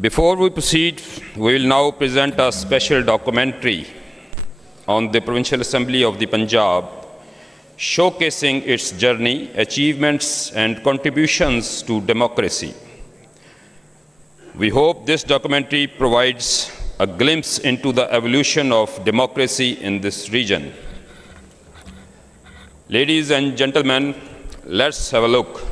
Before we proceed, we will now present a special documentary on the Provincial Assembly of the Punjab, showcasing its journey, achievements and contributions to democracy. We hope this documentary provides a glimpse into the evolution of democracy in this region. Ladies and gentlemen, let's have a look.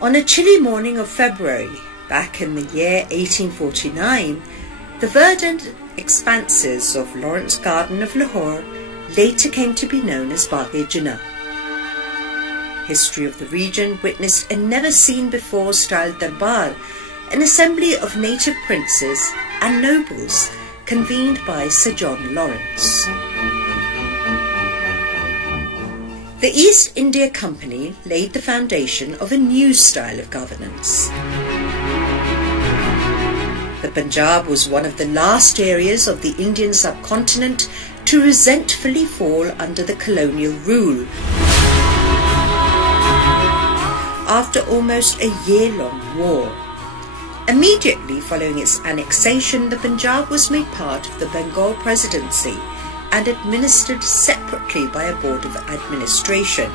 On a chilly morning of February, back in the year 1849, the verdant expanses of Lawrence Garden of Lahore later came to be known as Bagh-e-Jinnah. History of the region witnessed a never-seen-before style darbar, an assembly of native princes and nobles convened by Sir John Lawrence. The East India Company laid the foundation of a new style of governance. The Punjab was one of the last areas of the Indian subcontinent to resentfully fall under the colonial rule. After almost a year-long war. Immediately following its annexation, the Punjab was made part of the Bengal Presidency and administered separately by a Board of Administration.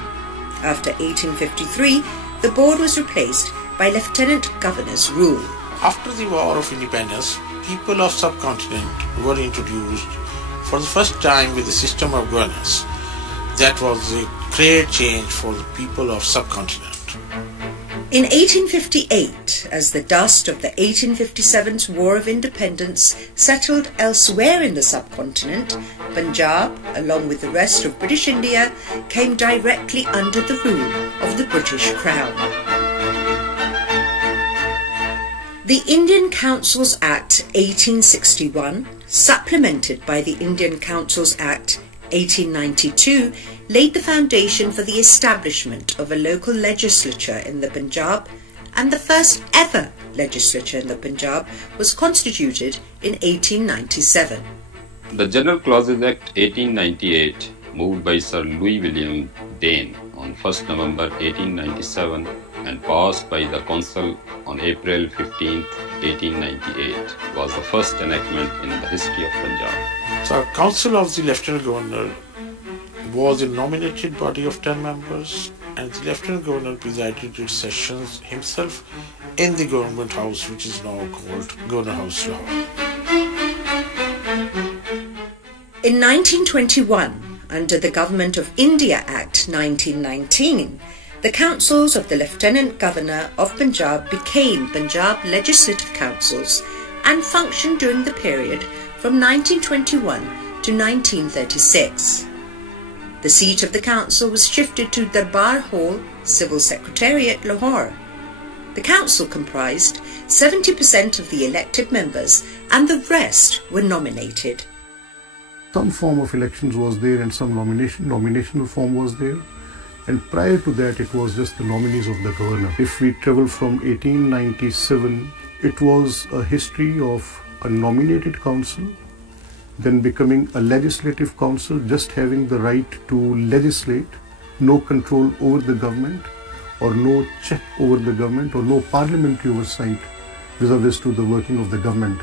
After 1853, the board was replaced by Lieutenant Governor's rule. After the War of Independence, people of subcontinent were introduced for the first time with a system of governance. That was a great change for the people of subcontinent. In 1858, as the dust of the 1857's War of Independence settled elsewhere in the subcontinent, Punjab, along with the rest of British India, came directly under the rule of the British Crown. The Indian Councils Act 1861, supplemented by the Indian Councils Act 1892, laid the foundation for the establishment of a local legislature in the Punjab, and the first ever legislature in the Punjab was constituted in 1897. The General Clauses Act 1898, moved by Sir Louis William Dane on 1st November 1897 and passed by the Council on April 15, 1898, was the first enactment in the history of Punjab. The Council of the Lieutenant Governor was a nominated body of 10 members, and the Lieutenant Governor presided its sessions himself in the Government House, which is now called Governor House, Lahore. In 1921, under the Government of India Act 1919, the councils of the Lieutenant Governor of Punjab became Punjab Legislative Councils and functioned during the period from 1921 to 1936. The seat of the council was shifted to Darbar Hall, Civil Secretariat, Lahore. The council comprised 70% of the elected members and the rest were nominated. Some form of elections was there and some nominational form was there, and prior to that it was just the nominees of the governor. If we travel from 1897, it was a history of a nominated council, then becoming a legislative council, just having the right to legislate, no control over the government or no check over the government or no parliamentary oversight vis-a-vis to the working of the government.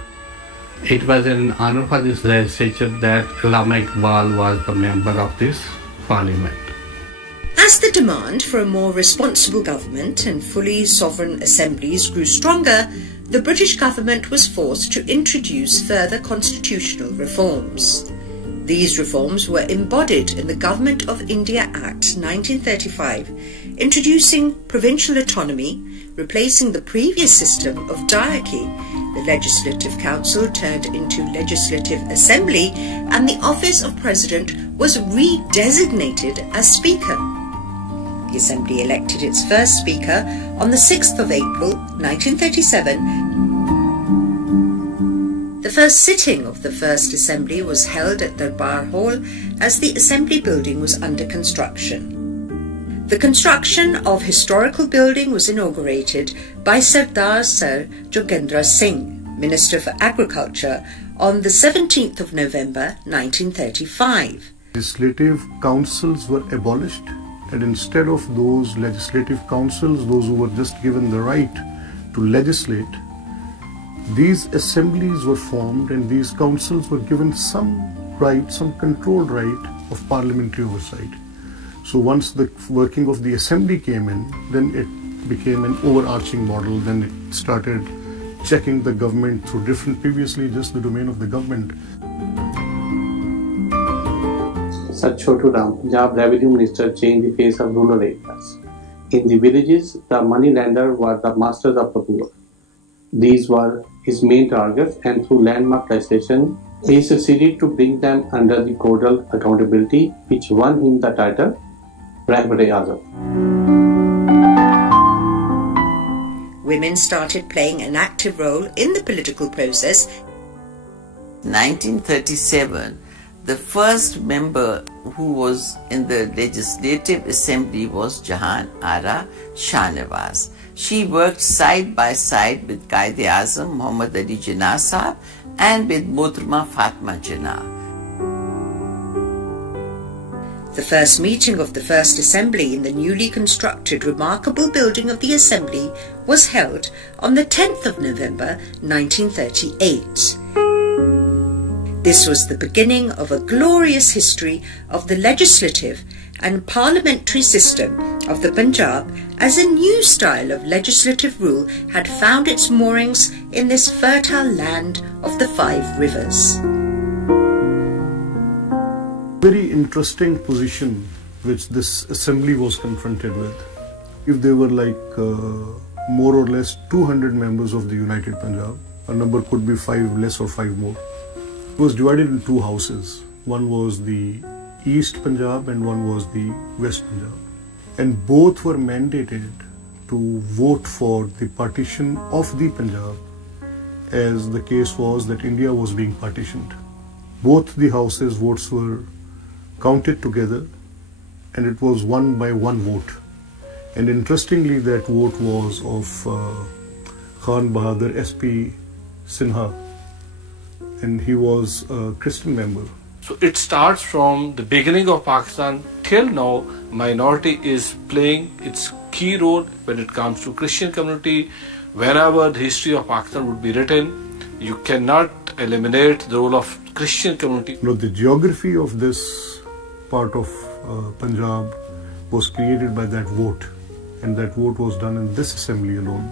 It was an honor for this legislature that Allama Iqbal was the member of this parliament. As the demand for a more responsible government and fully sovereign assemblies grew stronger, the British government was forced to introduce further constitutional reforms. These reforms were embodied in the Government of India Act 1935, introducing provincial autonomy, replacing the previous system of diarchy. The Legislative Council turned into Legislative Assembly, and the office of President was redesignated as Speaker. The Assembly elected its first Speaker on the 6th of April 1937. The first sitting of the First Assembly was held at the Bar Hall as the Assembly building was under construction. The construction of historical building was inaugurated by Sardar Sir Jogendra Singh, Minister for Agriculture, on the 17th of November 1935. Legislative councils were abolished, and instead of those legislative councils, those who were just given the right to legislate, these assemblies were formed and these councils were given some right, some controlled right of parliamentary oversight. So once the working of the assembly came in, then it became an overarching model. Then it started checking the government through different, previously just the domain of the government. Sir Chotu Ram, Punjab Revenue Minister, changed the face of rural areas. In the villages, the moneylender were the masters of the poor. These were his main targets, and through landmark legislation, he succeeded to bring them under the caudal accountability, which won him the title Rahbar-e-Azam. Women started playing an active role in the political process. 1937, the first member who was in the Legislative Assembly was Jahan Ara Shahnawaz. She worked side by side with Quaid-e-Azam Muhammad Ali Jinnah Sahab and with Mohtarama Fatma Jinnah. The first meeting of the First Assembly in the newly constructed remarkable building of the Assembly was held on the 10th of November 1938. This was the beginning of a glorious history of the legislative and parliamentary system of the Punjab, as a new style of legislative rule had found its moorings in this fertile land of the 5 rivers. Very interesting position which this assembly was confronted with. If there were like more or less 200 members of the United Punjab, a number could be 5 less or 5 more. It was divided in 2 houses. One was the East Punjab and one was the West Punjab. And both were mandated to vote for the partition of the Punjab, as the case was that India was being partitioned. Both the houses' votes were counted together, and it was won by 1 vote. And interestingly, that vote was of Khan Bahadur SP Sinha, and he was a Christian member. So it starts from the beginning of Pakistan till now. Minority is playing its key role when it comes to Christian community. Wherever the history of Pakistan would be written, you cannot eliminate the role of Christian community. You know, the geography of this part of Punjab was created by that vote, and that vote was done in this assembly alone,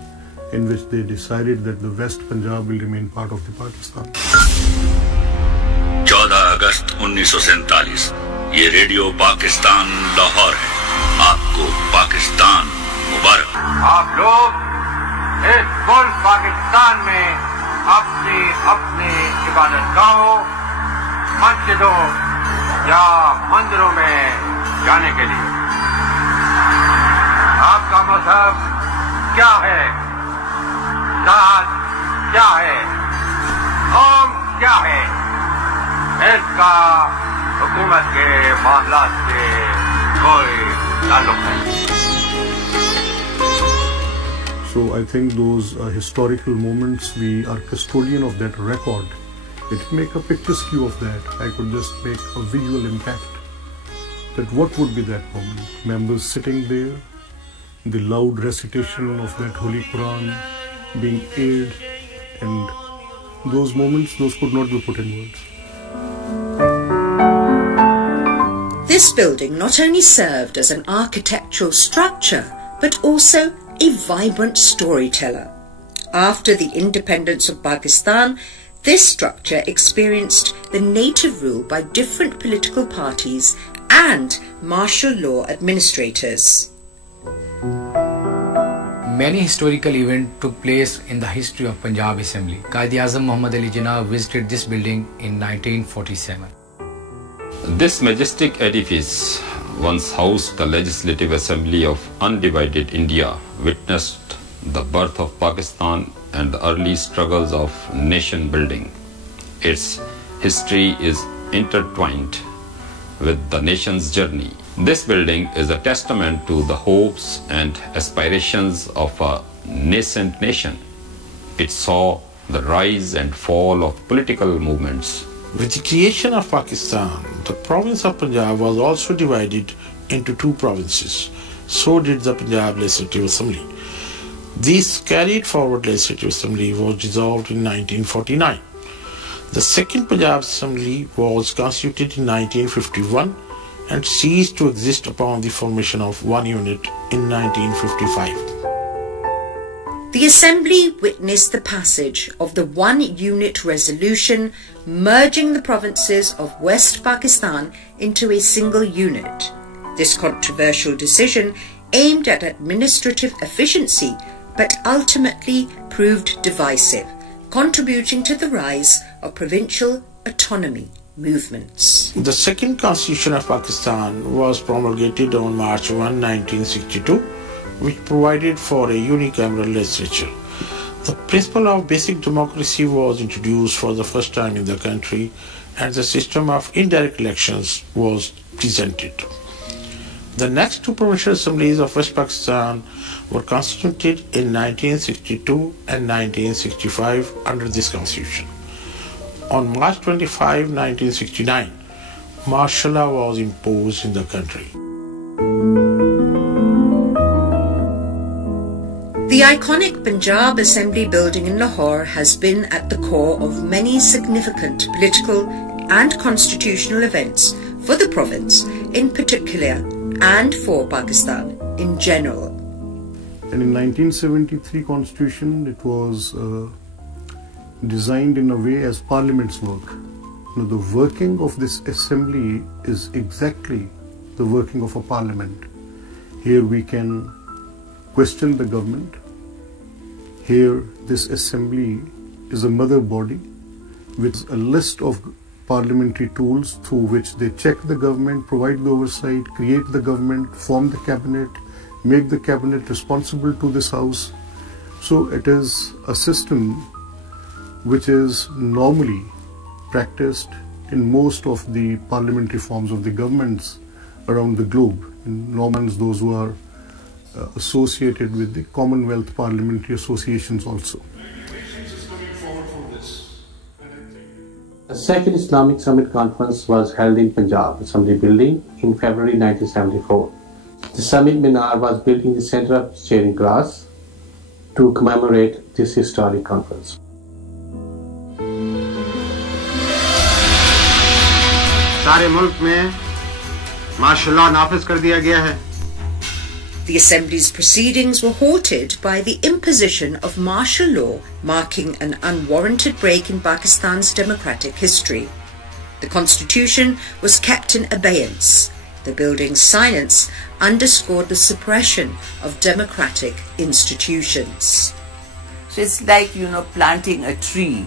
in which they decided that the West Punjab will remain part of the Pakistan. 14 अगस्त 1947 ये radio Pakistan Lahore है। आपको पाकिस्तान मुबारक। आप लोग इस मुल्क पाकिस्तान में अपनी अपनी इबादतगाहों, मस्जिदों या मंदिरों में जाने के लिए आपका मजहब क्या है, जात क्या है, कौम क्या है, इसका हुकूमत के मामलात से कोई ताल्लुक नहीं। So I think those historical moments, we are custodian of that record. It make a picturesque of that. I could just make a visual impact. That what would be that moment? Members sitting there, the loud recitation of that Holy Quran being aired, and those moments, those could not be put in words. This building not only served as an architectural structure, but also a vibrant storyteller. After the independence of Pakistan, this structure experienced the native rule by different political parties and martial law administrators. Many historical events took place in the history of Punjab Assembly. Quaid-e-Azam Muhammad Ali Jinnah visited this building in 1947. This majestic edifice, once housed the Legislative Assembly of undivided India, witnessed the birth of Pakistan and the early struggles of nation building. Its history is intertwined with the nation's journey. This building is a testament to the hopes and aspirations of a nascent nation. It saw the rise and fall of political movements. With the creation of Pakistan, the province of Punjab was also divided into two provinces. So did the Punjab Legislative Assembly. This carried forward Legislative Assembly was dissolved in 1949. The second Punjab Assembly was constituted in 1951 and ceased to exist upon the formation of one unit in 1955. The Assembly witnessed the passage of the one-unit resolution merging the provinces of West Pakistan into a single unit. This controversial decision aimed at administrative efficiency but ultimately proved divisive, contributing to the rise of provincial autonomy movements. The second Constitution of Pakistan was promulgated on March 1, 1962, which provided for a unicameral legislature. The principle of basic democracy was introduced for the first time in the country, and the system of indirect elections was presented. The next two provincial assemblies of West Pakistan were constituted in 1962 and 1965 under this constitution. On March 25, 1969, martial law was imposed in the country. The iconic Punjab Assembly building in Lahore has been at the core of many significant political and constitutional events for the province in particular and for Pakistan in general. And in 1973 Constitution, it was designed in a way as Parliament's work. Now, the working of this Assembly is exactly the working of a Parliament. Here we can question the government. Here, this Assembly is a mother body with a list of parliamentary tools through which they check the government, provide the oversight, create the government, form the cabinet, make the cabinet responsible to this house. So it is a system which is normally practiced in most of the parliamentary forms of the governments around the globe. In Normans, those who are associated with the Commonwealth parliamentary associations also. The second Islamic Summit Conference was held in Punjab Assembly Building in February 1974. The summit minar was built in the center of Charing Cross to commemorate this historic conference. सारे मुल्क में माशाल्लाह नाफिज कर दिया गया है. The Assembly's proceedings were halted by the imposition of martial law, marking an unwarranted break in Pakistan's democratic history. The Constitution was kept in abeyance. The building's silence underscored the suppression of democratic institutions. So it's like, planting a tree,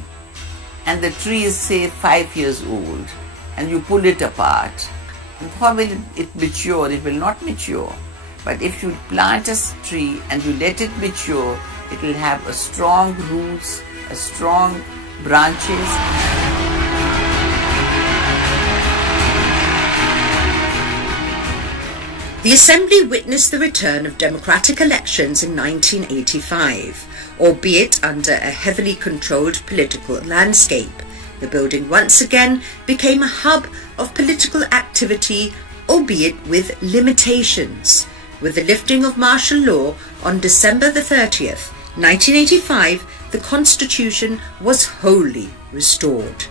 and the tree is, say, 5 years old, and you pull it apart. And how will it mature? It will not mature. But if you plant a tree and you let it mature, it will have a strong roots, a strong branches. The Assembly witnessed the return of democratic elections in 1985, albeit under a heavily controlled political landscape. The building once again became a hub of political activity, albeit with limitations. With the lifting of martial law on December the 30th, 1985, the Constitution was wholly restored.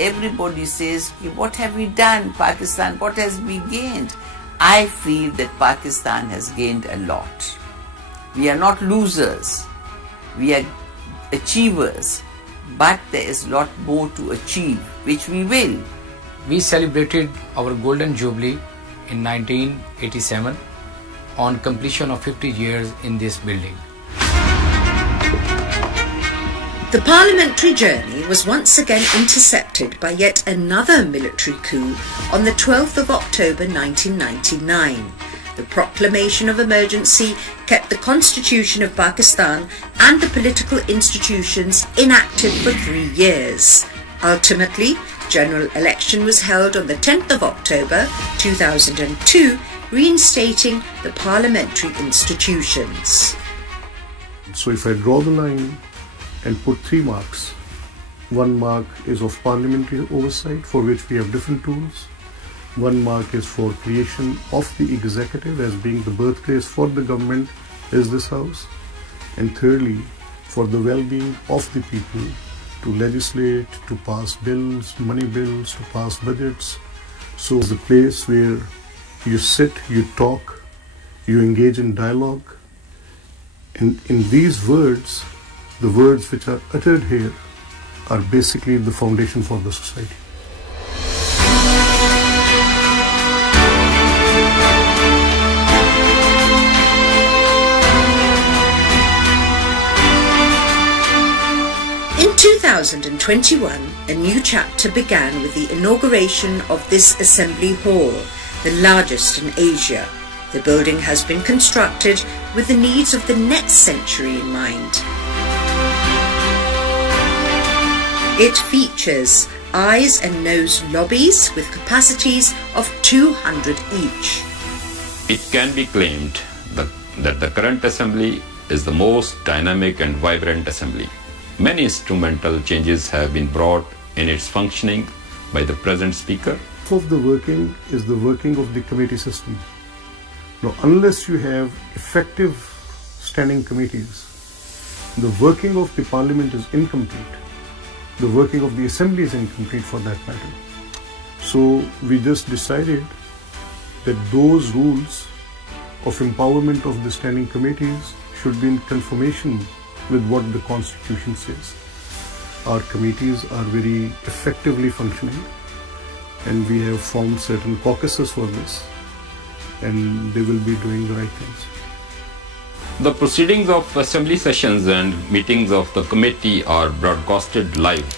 Everybody says, what have we done, Pakistan? What has we gained? I feel that Pakistan has gained a lot. We are not losers. We are achievers. But there is a lot more to achieve, which we will. We celebrated our Golden Jubilee in 1987 on completion of 50 years in this building. The parliamentary journey was once again intercepted by yet another military coup on the 12th of October 1999. the proclamation of emergency kept the Constitution of Pakistan and the political institutions inactive for 3 years. Ultimately, general election was held on the 10th of October 2002, reinstating the parliamentary institutions. So if I draw the line and put 3 marks, 1 mark is of parliamentary oversight, for which we have different tools. 1 mark is for creation of the executive as being the birthplace for the government is this house. And thirdly, for the well-being of the people, to legislate, to pass bills, money bills, to pass budgets. So it's the place where you sit, you talk, you engage in dialogue. And in these words, the words which are uttered here are basically the foundation for the society. In 2021, a new chapter began with the inauguration of this Assembly Hall, the largest in Asia. The building has been constructed with the needs of the next century in mind. It features eyes and nose lobbies with capacities of 200 each. It can be claimed that the current assembly is the most dynamic and vibrant assembly. Many instrumental changes have been brought in its functioning by the present speaker. Half of the working is the working of the committee system. Now, unless you have effective standing committees, the working of the parliament is incomplete. The working of the assembly is incomplete for that matter. So we just decided that those rules of empowerment of the standing committees should be in conformation with what the Constitution says. Our committees are very effectively functioning, and we have formed certain caucuses for this, and they will be doing the right things. The proceedings of assembly sessions and meetings of the committee are broadcasted live,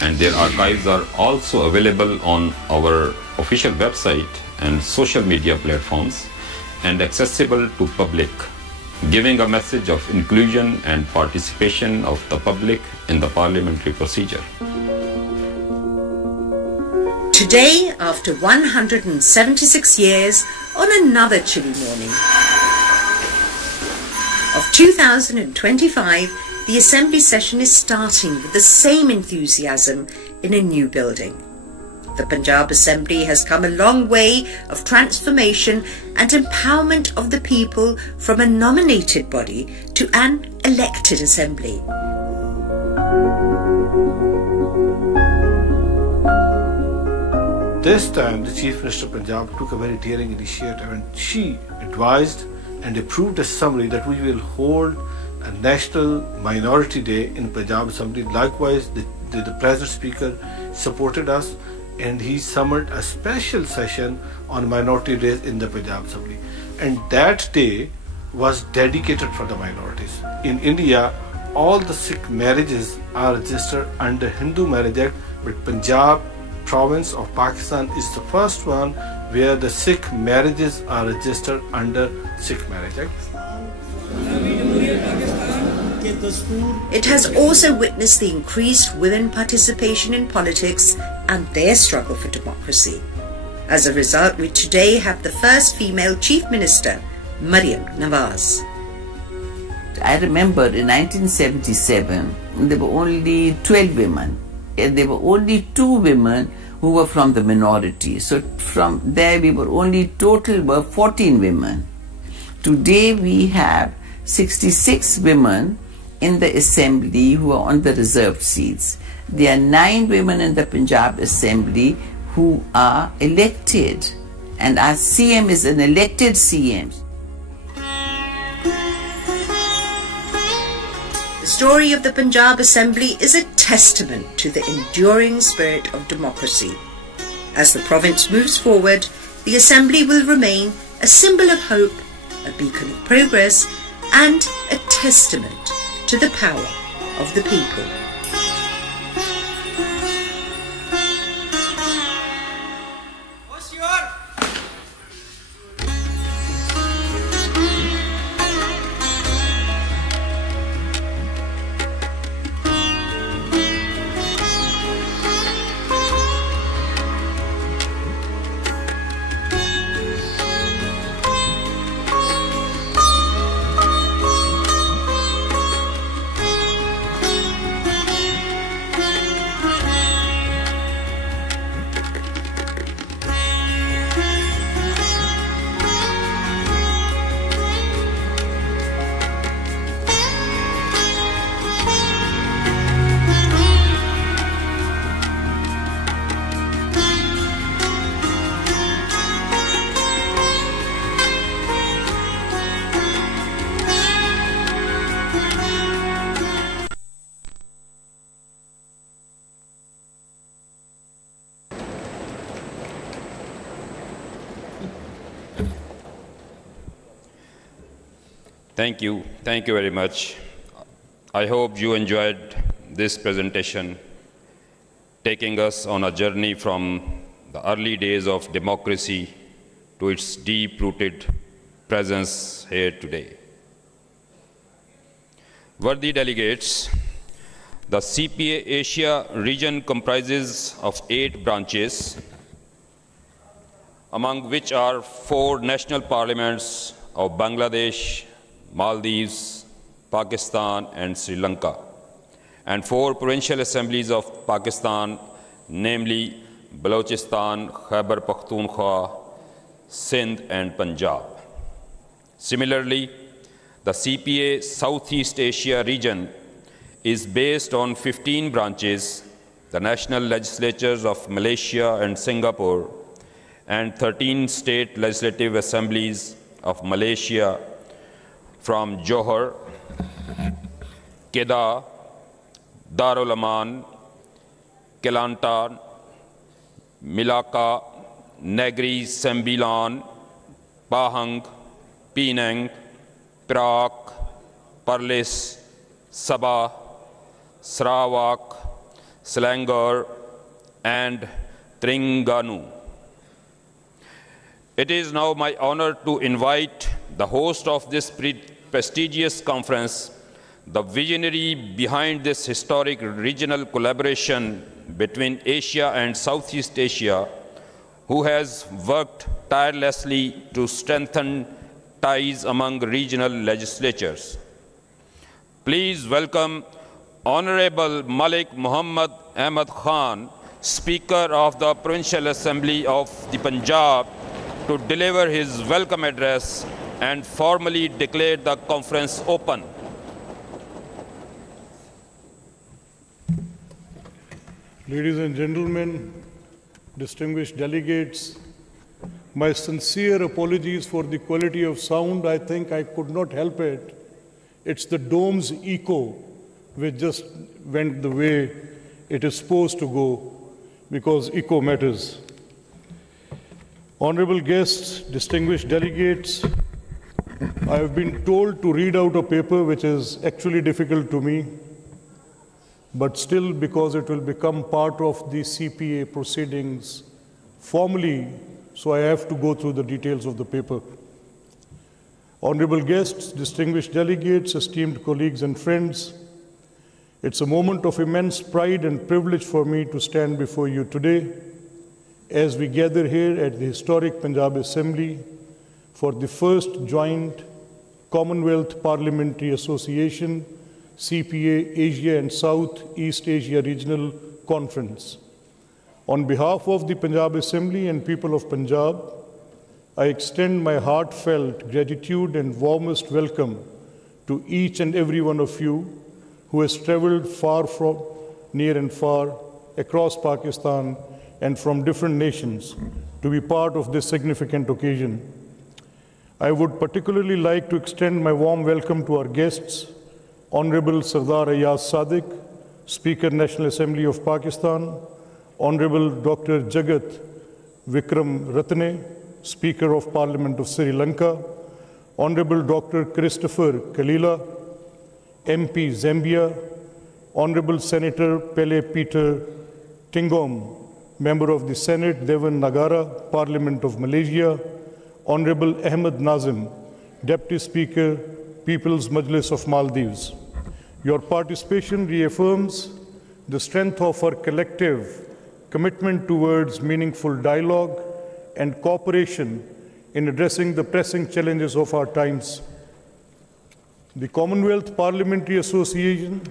and their archives are also available on our official website and social media platforms and accessible to public, giving a message of inclusion and participation of the public in the parliamentary procedure. Today, after 176 years, on another chilly morning of 2025, the Assembly session is starting with the same enthusiasm in a new building. The Punjab Assembly has come a long way of transformation and empowerment of the people from a nominated body to an elected assembly. This time, the Chief Minister of Punjab took a very daring initiative, and she advised and approved a summary that we will hold a National Minority Day in Punjab Assembly. Likewise, the President Speaker supported us, and he summoned a special session on minority days in the Punjab Assembly. And that day was dedicated for the minorities. In India, all the Sikh marriages are registered under Hindu Marriage Act, but Punjab province of Pakistan is the first one where the Sikh marriages are registered under Sikh Marriage Act. It has also witnessed the increased women participation in politics and their struggle for democracy. As a result, we today have the first female Chief Minister, Maryam Nawaz. I remember in 1977, there were only 12 women, and there were only 2 women who were from the minority. So from there, we were only total were 14 women. Today, we have 66 women in the assembly who are on the reserved seats. There are 9 women in the Punjab Assembly who are elected, and our CM is an elected CM. The story of the Punjab Assembly is a testament to the enduring spirit of democracy. As the province moves forward, the Assembly will remain a symbol of hope, a beacon of progress, and a testament to the power of the people. Thank you very much. I hope you enjoyed this presentation, taking us on a journey from the early days of democracy to its deep-rooted presence here today. Worthy delegates, the CPA Asia region comprises of 8 branches, among which are 4 national parliaments of Bangladesh, Maldives, Pakistan, and Sri Lanka, and 4 provincial assemblies of Pakistan, namely Balochistan, Khyber Pakhtunkhwa, Sindh, and Punjab. Similarly, the CPA Southeast Asia region is based on 15 branches, the national legislatures of Malaysia and Singapore, and 13 state legislative assemblies of Malaysia from Johor, Kedah, Darul Aman, Kelantan, Melaka, Negri Sembilan, Pahang, Penang, Perak, Perlis, Sabah, Sarawak, Selangor, and Terengganu. It is now my honor to invite the host of this prestigious conference, the visionary behind this historic regional collaboration between Asia and Southeast Asia, who has worked tirelessly to strengthen ties among regional legislatures. Please welcome Honorable Malik Muhammad Ahmad Khan, Speaker of the Provincial Assembly of the Punjab, to deliver his welcome address and formally declare the conference open. Ladies and gentlemen, distinguished delegates, my sincere apologies for the quality of sound. I think I could not help it. It's the dome's echo which just went the way it is supposed to go, because echo matters. Honorable guests, distinguished delegates, I have been told to read out a paper which is actually difficult to me, but still, because it will become part of the CPA proceedings formally, so I have to go through the details of the paper. Honorable guests, distinguished delegates, esteemed colleagues and friends, it's a moment of immense pride and privilege for me to stand before you today as we gather here at the historic Punjab Assembly for the first joint Commonwealth Parliamentary Association CPA Asia and Southeast Asia Regional Conference. On behalf of the Punjab Assembly and people of Punjab, I extend my heartfelt gratitude and warmest welcome to each and every one of you who has traveled far from near and far across Pakistan and from different nations to be part of this significant occasion. I would particularly like to extend my warm welcome to our guests, Honorable Sardar Ayaz Sadiq, Speaker, National Assembly of Pakistan, Honorable Dr. Jagat Vikram Ratne, Speaker of Parliament of Sri Lanka, Honorable Dr. Christopher Kalila, MP Zambia, Honorable Senator Pele Peter Tingom, Member of the Senate Dewan Nagara, Parliament of Malaysia, Honorable Ahmad Nazim, Deputy Speaker, People's Majlis of Maldives. Your participation reaffirms the strength of our collective commitment towards meaningful dialogue and cooperation in addressing the pressing challenges of our times. The Commonwealth Parliamentary Association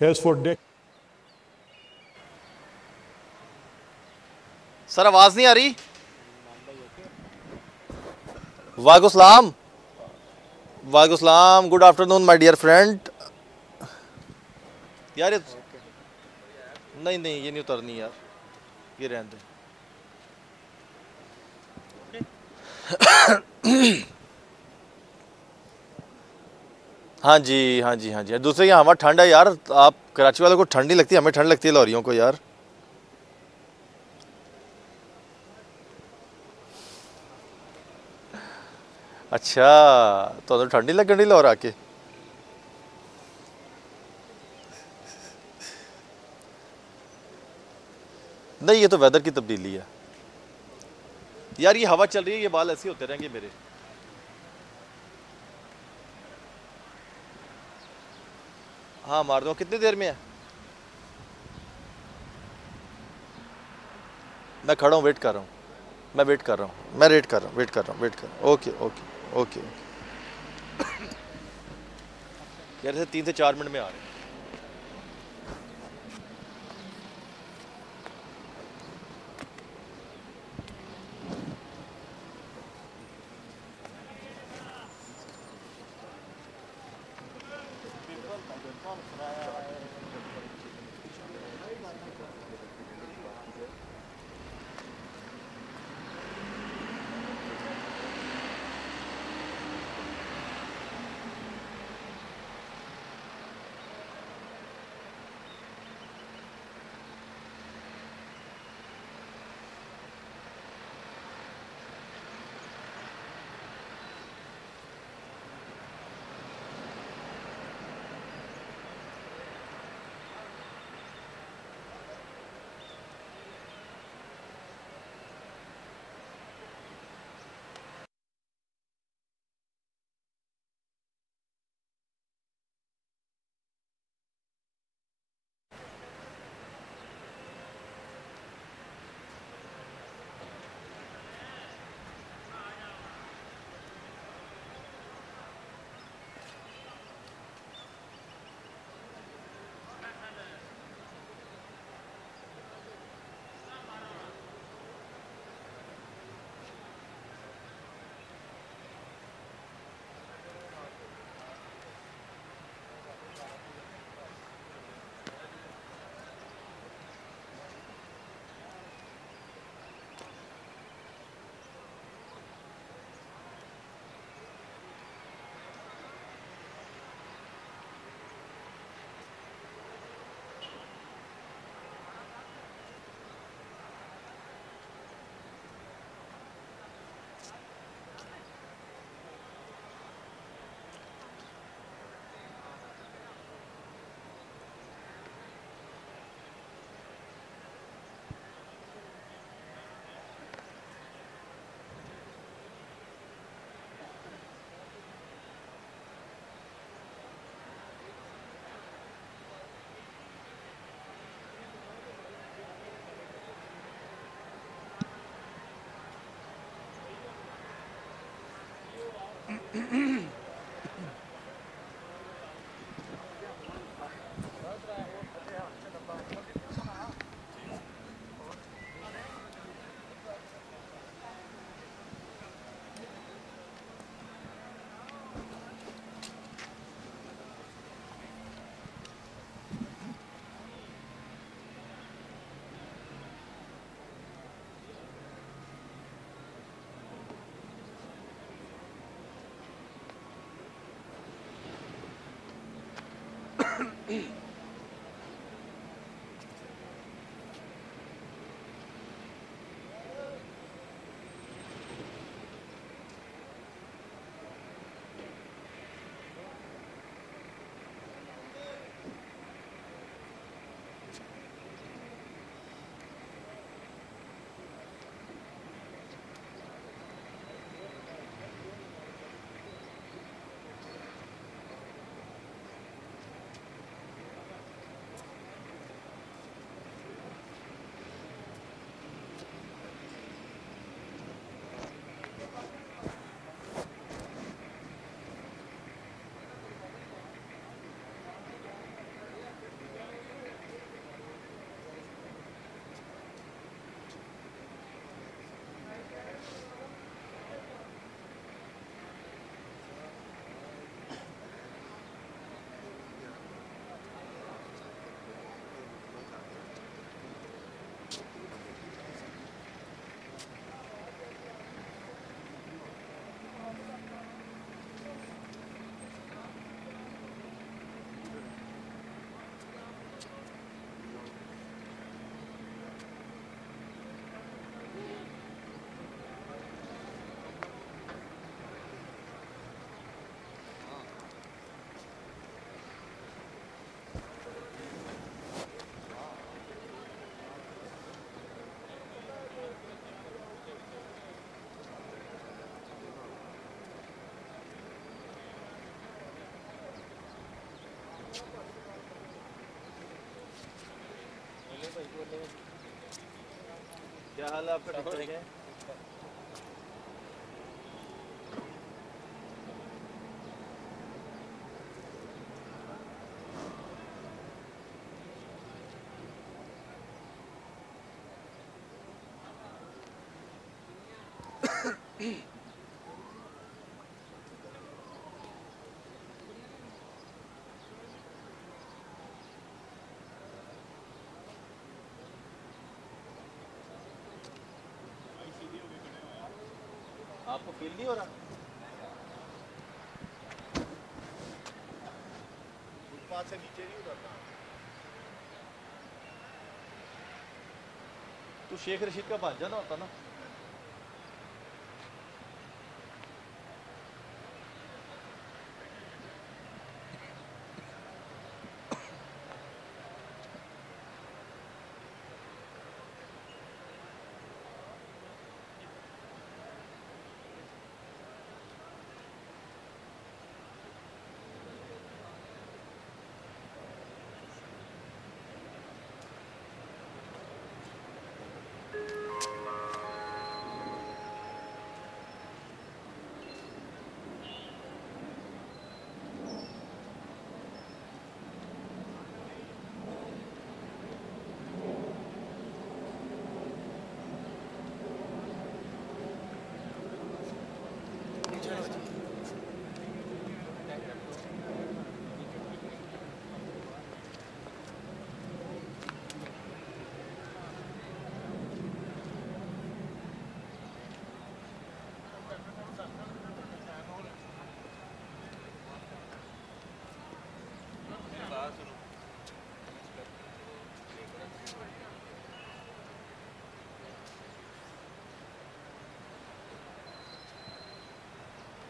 has for decades. Sir आवाज नहीं आ रही? वालेकुम सलाम. वालेकुम सलाम. Good afternoon my dear friend. यार ये नहीं नहीं ये नहीं उतरनी यार, ये रहने दे. हाँ जी हाँ जी हाँ जी. दूसरे यहाँ हवा ठंड है यार. आप कराची वालों को ठंड नहीं लगती, हमें ठंड लगती है लाहौरियों को यार. अच्छा तो ठंड नहीं लगन डी लाहौर आके? नहीं ये तो वेदर की तब्दीली है यार, ये हवा चल रही है, ये बाल ऐसे होते रहेंगे मेरे। हाँ मार दो, कितनी देर में है? मैं खड़ा हूँ, वेट कर रहा हूँ, मैं वेट कर रहा हूँ, मैं वेट कर रहा हूँ, वेट कर रहा हूँ, वेट कर रहा हूँ। ओके ओके ओके कह रहे थे 3 से 4 मिनट में आ रहे हैं। क्या हाल है आपका? ठीक है। आपको फील नहीं हो रहा? फुटपाथ से नीचे नहीं उतरता। तू शेख रशीद का भांजा ना होता ना।